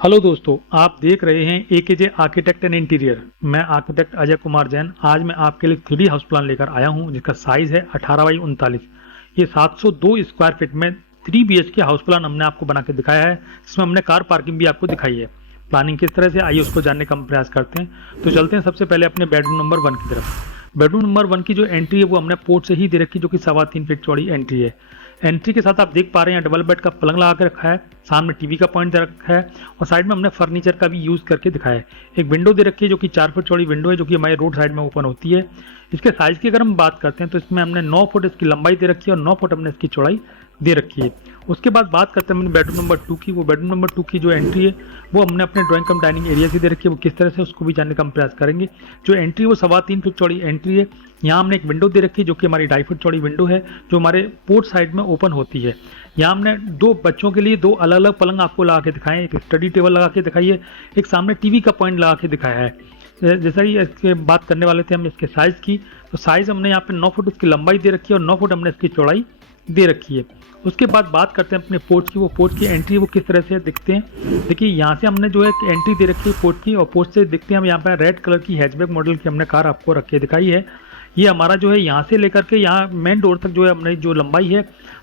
Hello दोस्तों, आप देख रहे हैं एकेजे आर्किटेक्ट एंड इंटीरियर। मैं आर्किटेक्ट अजय कुमार जैन। आज मैं आपके लिए 3D हाउस प्लान लेकर आया हूं जिसका साइज है 18 बाई 39। ये 702 स्क्वायर फीट में 3 BHK हाउस प्लान हमने आपको बना के दिखाया है, जिसमें हमने कार पार्किंग भी आपको दिखाई है। प्लानिंग किस तरह से, आइए उसको जानने का हम प्रयास करते हैं। तो चलते हैं सबसे पहले अपने बेडरूम नंबर 1 की तरफ। बेडरूम नंबर 1 की जो एंट्री है वो हमने पोर्ट से ही दे रखी, जो कि 3.25 फीट चौड़ी एंट्री है। एंट्री के साथ आप देख पा रहे हैं डबल बेड का पलंग लगा के रखा है, सामने टीवी का पॉइंट दे रखा है और साइड में हमने फर्नीचर का भी यूज करके दिखाया है। एक विंडो दे रखी है जो कि 4 फुट चौड़ी विंडो है, जो कि हमारे रोड साइड में ओपन होती है। इसके साइज की अगर हम बात करते हैं तो इसमें हमने 9 फुट इसकी लंबाई दे रखी है और 9 फुट हमने इसकी चौड़ाई दे रखी है। उसके बाद बात करते हैं हमने बेडरूम नंबर 2 की। वो बेडरूम नंबर 2 की जो एंट्री है वो हमने अपने ड्राइंग कम डाइनिंग एरिया से दे रखी है। वो किस तरह से, उसको भी जानने का हम प्रयास करेंगे। जो एंट्री वो 3.25 फीट चौड़ी एंट्री है। यहाँ हमने एक विंडो दे रखी है जो कि हमारी 2.5 फुट चौड़ी विंडो है, जो हमारे पोर्ट साइड में ओपन होती है। यहाँ हमने 2 बच्चों के लिए 2 अलग अलग पलंग आपको लगा के दिखाए हैं। एक स्टडी टेबल लगा के दिखाई है, एक सामने टीवी का पॉइंट लगा के दिखाया है। जैसा ही इसके बात करने वाले थे हम इसके साइज़ की, तो साइज़ हमने यहाँ पे 9 फुट इसकी लंबाई दे रखी है और 9 फुट हमने इसकी चौड़ाई दे रखी है। उसके बाद बात करते हैं अपने पोर्च की। वो पोर्च की एंट्री वो किस तरह से दिखते हैं। देखिए, यहाँ से हमने जो है एंट्री दे रखी है पोर्च की, और पोर्च से दिखते हैं हम यहाँ पर रेड कलर की हैचबैक मॉडल की हमने कार आपको रख के दिखाई है। ये हमारा जो है यहाँ से लेकर के यहाँ मेन डोर तक जो है हमने जो लंबाई है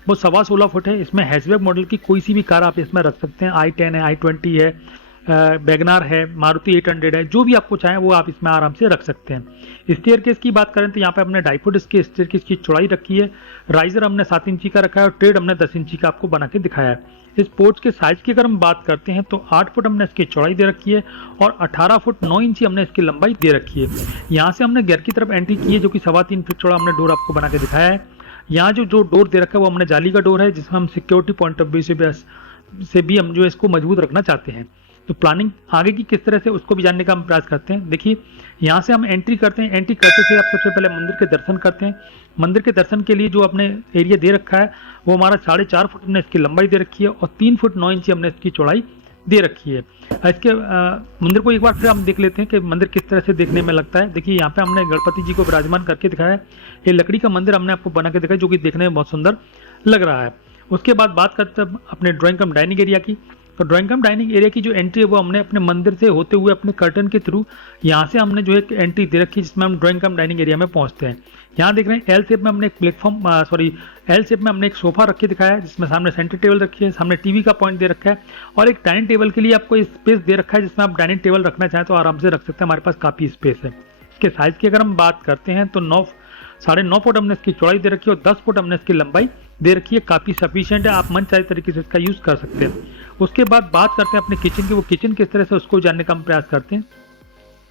वो 16.25 फुट है। इसमें हैचबैक मॉडल की कोई सी भी कार आप इसमें रख सकते हैं। i10 है, i20 है, वैगनार है, मारुति 800 है, जो भी आपको चाहें वो आप इसमें आराम से रख सकते हैं। स्टेयरकेस की बात करें तो यहाँ पे हमने 2.5 फुट इसके स्टेयरकेस की चौड़ाई रखी है। राइजर हमने 7 इंची का रखा है और ट्रेड हमने 10 इंची का आपको बना के दिखाया है। इस पोर्च के साइज की अगर हम बात करते हैं तो 8 फुट हमने इसकी चौड़ाई दे रखी है और 18 फुट 9 इंची हमने इसकी लंबाई दे रखी है। यहाँ से हमने घर की तरफ एंट्री की है, जो कि 3.25 फीट चौड़ा हमने डोर आपको बना के दिखाया है। यहाँ जो डोर दे रखा है वो हमने जाली का डोर है, जिसमें हम सिक्योरिटी पॉइंट ऑफ व्यू से भी हम जो इसको मजबूत रखना चाहते हैं। तो प्लानिंग आगे की किस तरह से, उसको भी जानने का हम प्रयास करते हैं। देखिए, यहाँ से हम एंट्री करते हैं। एंट्री करते से आप सबसे पहले मंदिर के दर्शन करते हैं। मंदिर के दर्शन के लिए जो अपने एरिया दे रखा है वो हमारा 4.5 फुट हमने इसकी लंबाई दे रखी है और 3 फुट 9 इंची हमने इसकी चौड़ाई दे रखी है। इसके मंदिर को एक बार फिर हम देख लेते हैं कि मंदिर किस तरह से देखने में लगता है। देखिए, यहाँ पे हमने गणपति जी को विराजमान करके दिखाया है। ये लकड़ी का मंदिर हमने आपको बना के दिखाया, जो कि देखने में बहुत सुंदर लग रहा है। उसके बाद बात करते हैं अपने ड्राइंग कम डाइनिंग एरिया की। तो ड्राइंग कम डाइनिंग एरिया की जो एंट्री है वो हमने अपने मंदिर से होते हुए अपने कर्टन के थ्रू यहाँ से हमने जो है एंट्री दे रखी है, जिसमें हम ड्राइंग कम डाइनिंग एरिया में पहुँचते हैं। यहाँ देख रहे हैं एल शेप में हमने एक एल शेप में हमने एक सोफा रख के दिखाया है, जिसमें सामने सेंटर टेबल रखी है, सामने टीवी का पॉइंट दे रखा है और एक डाइनिंग टेबल के लिए आपको स्पेस दे रखा है, जिसमें आप डाइनिंग टेबल रखना चाहें तो आराम से रख सकते हैं। हमारे पास काफ़ी स्पेस है। इसके साइज़ की अगर हम बात करते हैं तो 9.5 फुट हमने इसकी चौड़ाई दे रखी है और 10 फुट हमने इसकी लंबाई दे रखी है। काफ़ी सफिशिएंट है, आप मन चाहे तरीके से इसका यूज़ कर सकते हैं। उसके बाद बात करते हैं अपने किचन की। वो किचन किस तरह से, उसको जानने का हम प्रयास करते हैं।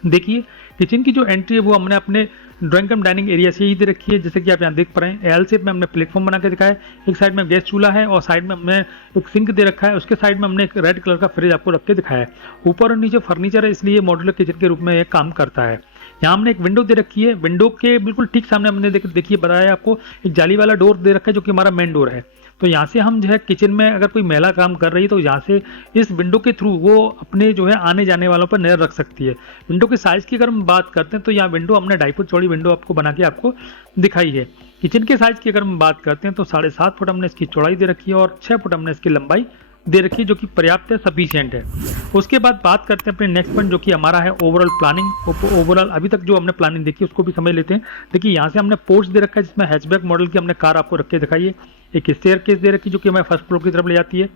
देखिए, किचन की जो एंट्री है वो हमने अपने ड्राइंग कम डाइनिंग एरिया से ही दे रखी है। जैसे कि आप यहाँ देख पा रहे हैं, एल शेप में हमने प्लेटफॉर्म बना के दिखाया है। एक साइड में गैस चूल्हा है और साइड में हमने एक सिंक दे रखा है। उसके साइड में हमने एक रेड कलर का फ्रिज आपको रख के दिखाया है। ऊपर और नीचे फर्नीचर है, इसलिए मॉड्यूलर किचन के रूप में यह काम करता है। यहाँ हमने एक विंडो दे रखी है। विंडो के बिल्कुल ठीक सामने हमने देखिए बताया आपको एक जाली वाला डोर दे रखा है, जो कि हमारा मेन डोर है। तो यहाँ से हम जो है किचन में अगर कोई महिला काम कर रही है तो यहाँ से इस विंडो के थ्रू वो अपने जो है आने जाने वालों पर नजर रख सकती है। विंडो के साइज़ की अगर हम बात करते हैं तो यहाँ विंडो हमने 2.5 फुट चौड़ी विंडो आपको बना के आपको दिखाई है। किचन के साइज़ की अगर हम बात करते हैं तो 7.5 फुट हमने इसकी चौड़ाई दे रखी है और 6 फुट हमने इसकी लंबाई दे रखी है, जो कि पर्याप्त है, सफिशिएंट है। उसके बाद बात करते हैं अपने नेक्स्ट पॉइंट, जो कि हमारा है ओवरऑल प्लानिंग। ओवरऑल अभी तक जो हमने प्लानिंग देखी उसको भी समझ लेते हैं। देखिए, यहाँ से हमने पोर्च दे रखा है, जिसमें हैचबैक मॉडल की हमने कार आपको रख के दिखाई है। एक स्टेयरकेस दे रखी है, जो कि हमें फर्स्ट फ्लोर की तरफ ले जाती है।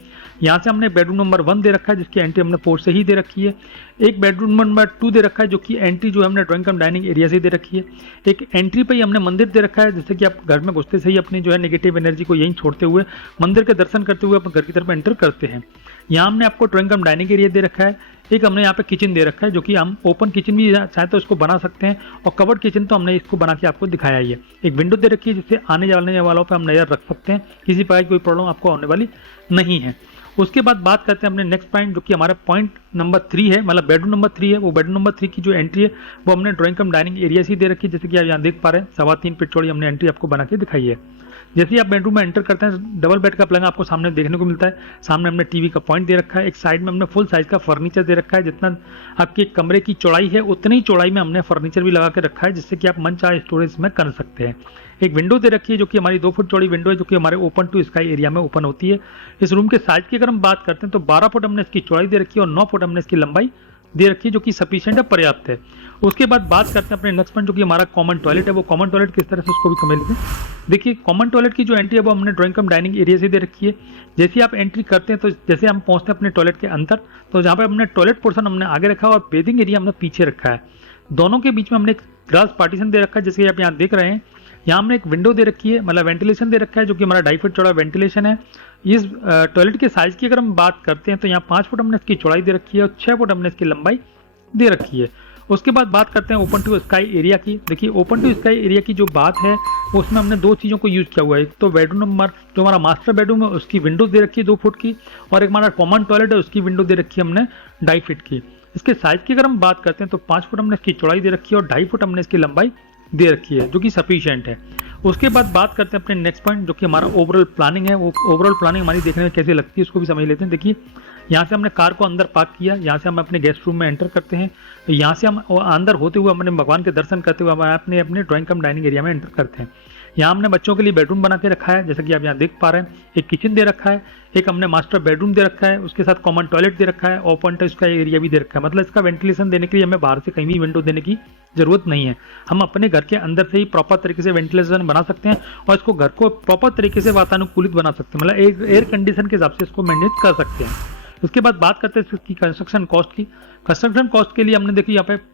यहाँ से हमने बेडरूम नंबर 1 दे रखा है, जिसकी एंट्री हमने पोर्च से ही दे रखी है। एक बेडरूम नंबर 2 दे रखा है, जो कि एंट्री जो हमने ड्राइंग कम डाइनिंग एरिया से दे रखी है। एक एंट्री पे ही हमने मंदिर दे रखा है, जैसे कि आप घर में घुसते से ही अपनी जो है नेगेटिव एनर्जी को यहीं छोड़ते हुए मंदिर के दर्शन करते हुए अपने घर की तरफ एंटर करते हैं। यहाँ हमने आपको ड्राइंग कम डाइनिंग एरिया दे रखा है। एक हमने यहाँ पे किचन दे रखा है, जो कि हम ओपन किचन भी चाहे तो इसको बना सकते हैं, और कवर्ड किचन तो हमने इसको बना के आपको दिखाया ही है। एक विंडो दे रखी है, जिससे आने जाने वालों पे हम नज़र रख सकते हैं, किसी प्रकार की कोई प्रॉब्लम आपको होने वाली नहीं है। उसके बाद बात करते हैं अपने नेक्स्ट पॉइंट, जो कि हमारा पॉइंट नंबर 3 है, मतलब बेडरूम नंबर 3 है। वो बेडरूम नंबर 3 की जो एंट्री है वो हमने ड्राइंग कम डाइनिंग एरिया से ही दे रखी है। जैसे कि आप यहाँ देख पा रहे हैं, 3.25 फीट चौड़ी हमने एंट्री आपको बना के दिखाई है। जैसे ही आप बेडरूम में एंटर करते हैं, डबल बेड का पलंग आपको सामने देखने को मिलता है। सामने हमने टीवी का पॉइंट दे रखा है। एक साइड में हमने फुल साइज का फर्नीचर दे रखा है। जितना आपके कमरे की चौड़ाई है उतनी ही चौड़ाई में हमने फर्नीचर भी लगा के रखा है, जिससे कि आप मन चाहे स्टोरेज में कर सकते हैं। एक विंडो दे रखी है जो कि हमारी 2 फुट चौड़ी विंडो है, जो कि हमारे ओपन टू स्काई एरिया में ओपन होती है। इस रूम के साइज की अगर हम बात करते हैं तो 12 फुट हमने इसकी चौड़ाई दे रखी है और 9 फुट हमने इसकी लंबाई दे रखी है, जो कि सफिशिएंट है, पर्याप्त है। उसके बाद बात करते हैं अपने नेक्स्ट पॉइंट, जो कि हमारा कॉमन टॉयलेट है। वो कॉमन टॉयलेट किस तरह से उसको भी समझ लेते हैं। देखिए, कॉमन टॉयलेट की जो एंट्री है वो हमने ड्राइंग कम डाइनिंग एरिया से दे रखी है। जैसे ही आप एंट्री करते हैं तो जैसे हम पहुंचते हैं अपने टॉयलेट के अंदर, तो जहाँ पे हमने टॉयलेट पोर्शन हमने आगे रखा है और बेदिंग एरिया हमने पीछे रखा है। दोनों के बीच में हमने एक ग्लास पार्टीशन दे रखा है, जैसे आप यहाँ देख रहे हैं। यहाँ हमने एक विंडो दे रखी है, मतलब वेंटिलेशन दे रखा है, जो कि हमारा 2.5 फुट चौड़ा वेंटिलेशन है। इस टॉयलेट के साइज की अगर हम बात करते हैं तो यहाँ 5 फुट हमने इसकी चौड़ाई दे रखी है और 6 फुट हमने इसकी लंबाई दे रखी है। उसके बाद बात करते हैं ओपन टू स्काई एरिया की। देखिए, ओपन टू स्काई एरिया की जो बात है उसमें हमने 2 चीज़ों को यूज़ किया हुआ है। एक तो बेडरूम नंबर, जो हमारा मास्टर बेडरूम है, उसकी विंडो दे रखी है 2 फुट की, और एक हमारा कॉमन टॉयलेट है, उसकी विंडो दे रखी है हमने 2.5 फीट की। इसके साइज की अगर हम बात करते हैं तो 5 फुट हमने इसकी चौड़ाई दे रखी है और 2.5 फुट हमने इसकी लंबाई दे रखी है, जो कि सफिशिएंट है। उसके बाद बात करते हैं अपने नेक्स्ट पॉइंट, जो कि हमारा ओवरऑल प्लानिंग है। वो ओवरऑल प्लानिंग हमारी देखने में कैसी लगती है उसको भी समझ लेते हैं। देखिए, यहाँ से हमने कार को अंदर पार्क किया, यहाँ से हम अपने गेस्ट रूम में एंटर करते हैं, तो यहाँ से हम अंदर होते हुए अपने भगवान के दर्शन करते हुए हम अपने ड्राइंग कम डाइनिंग एरिया में एंटर करते हैं। यहाँ हमने बच्चों के लिए बेडरूम बना के रखा है, जैसा कि आप यहाँ देख पा रहे हैं। एक किचन दे रखा है, एक हमने मास्टर बेडरूम दे रखा है, उसके साथ कॉमन टॉयलेट दे रखा है, ओपन टू स्काई एरिया भी दे रखा है। मतलब इसका वेंटिलेशन देने के लिए हमें बाहर से कहीं भी विंडो देने की जरूरत नहीं है। हम अपने घर के अंदर से ही प्रॉपर तरीके से वेंटिलेशन बना सकते हैं और इसको घर को प्रॉपर तरीके से वातानुकूलित बना सकते हैं, मतलब एक एयर कंडीशन के हिसाब से इसको मैनेज कर सकते हैं। उसके बाद बात करते हैं इसकी कंस्ट्रक्शन कॉस्ट की। कंस्ट्रक्शन कॉस्ट के लिए हमने देखिए यहाँ पे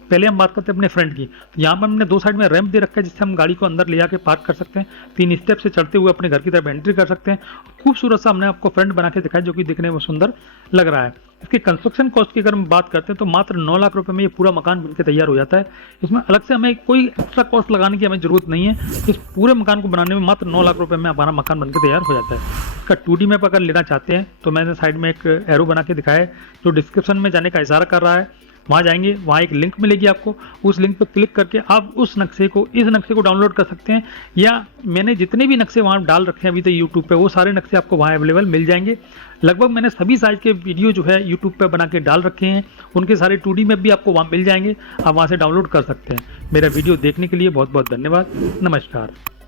पहले हम बात करते हैं अपने फ्रंट की। तो यहाँ पर हमने 2 साइड में रैंप दे रखा है, जिससे हम गाड़ी को अंदर ले जाके पार्क कर सकते हैं। 3 स्टेप से चढ़ते हुए अपने घर की तरफ एंट्री कर सकते हैं। खूबसूरत सा हमने आपको फ्रंट बना के दिखाया, जो कि दिखने में सुंदर लग रहा है। इसकी कंस्ट्रक्शन कॉस्ट की अगर हम बात करते हैं तो मात्र 9 लाख रुपए में ये पूरा मकान बनकर तैयार हो जाता है। इसमें अलग से हमें कोई एक्स्ट्रा कॉस्ट लगाने की हमें जरूरत नहीं है। इस पूरे मकान को बनाने में मात्र 9 लाख रुपए में हमारा मकान बनकर तैयार हो जाता है। इसका 2D मैप अगर लेना चाहते हैं तो मैंने साइड में एक एरो बना के दिखाया है, जो डिस्क्रिप्शन में जाने का इशारा कर रहा है। वहाँ जाएंगे, वहाँ एक लिंक मिलेगी आपको, उस लिंक पर क्लिक करके आप उस नक्शे को, इस नक्शे को डाउनलोड कर सकते हैं, या मैंने जितने भी नक्शे वहाँ डाल रखे हैं अभी तक यूट्यूब पे, वो सारे नक्शे आपको वहाँ अवेलेबल मिल जाएंगे। लगभग मैंने सभी साइज के वीडियो जो है यूट्यूब पे बना के डाल रखे हैं, उनके सारे 2D मैप भी आपको वहाँ मिल जाएंगे, आप वहाँ से डाउनलोड कर सकते हैं। मेरा वीडियो देखने के लिए बहुत बहुत धन्यवाद। नमस्कार।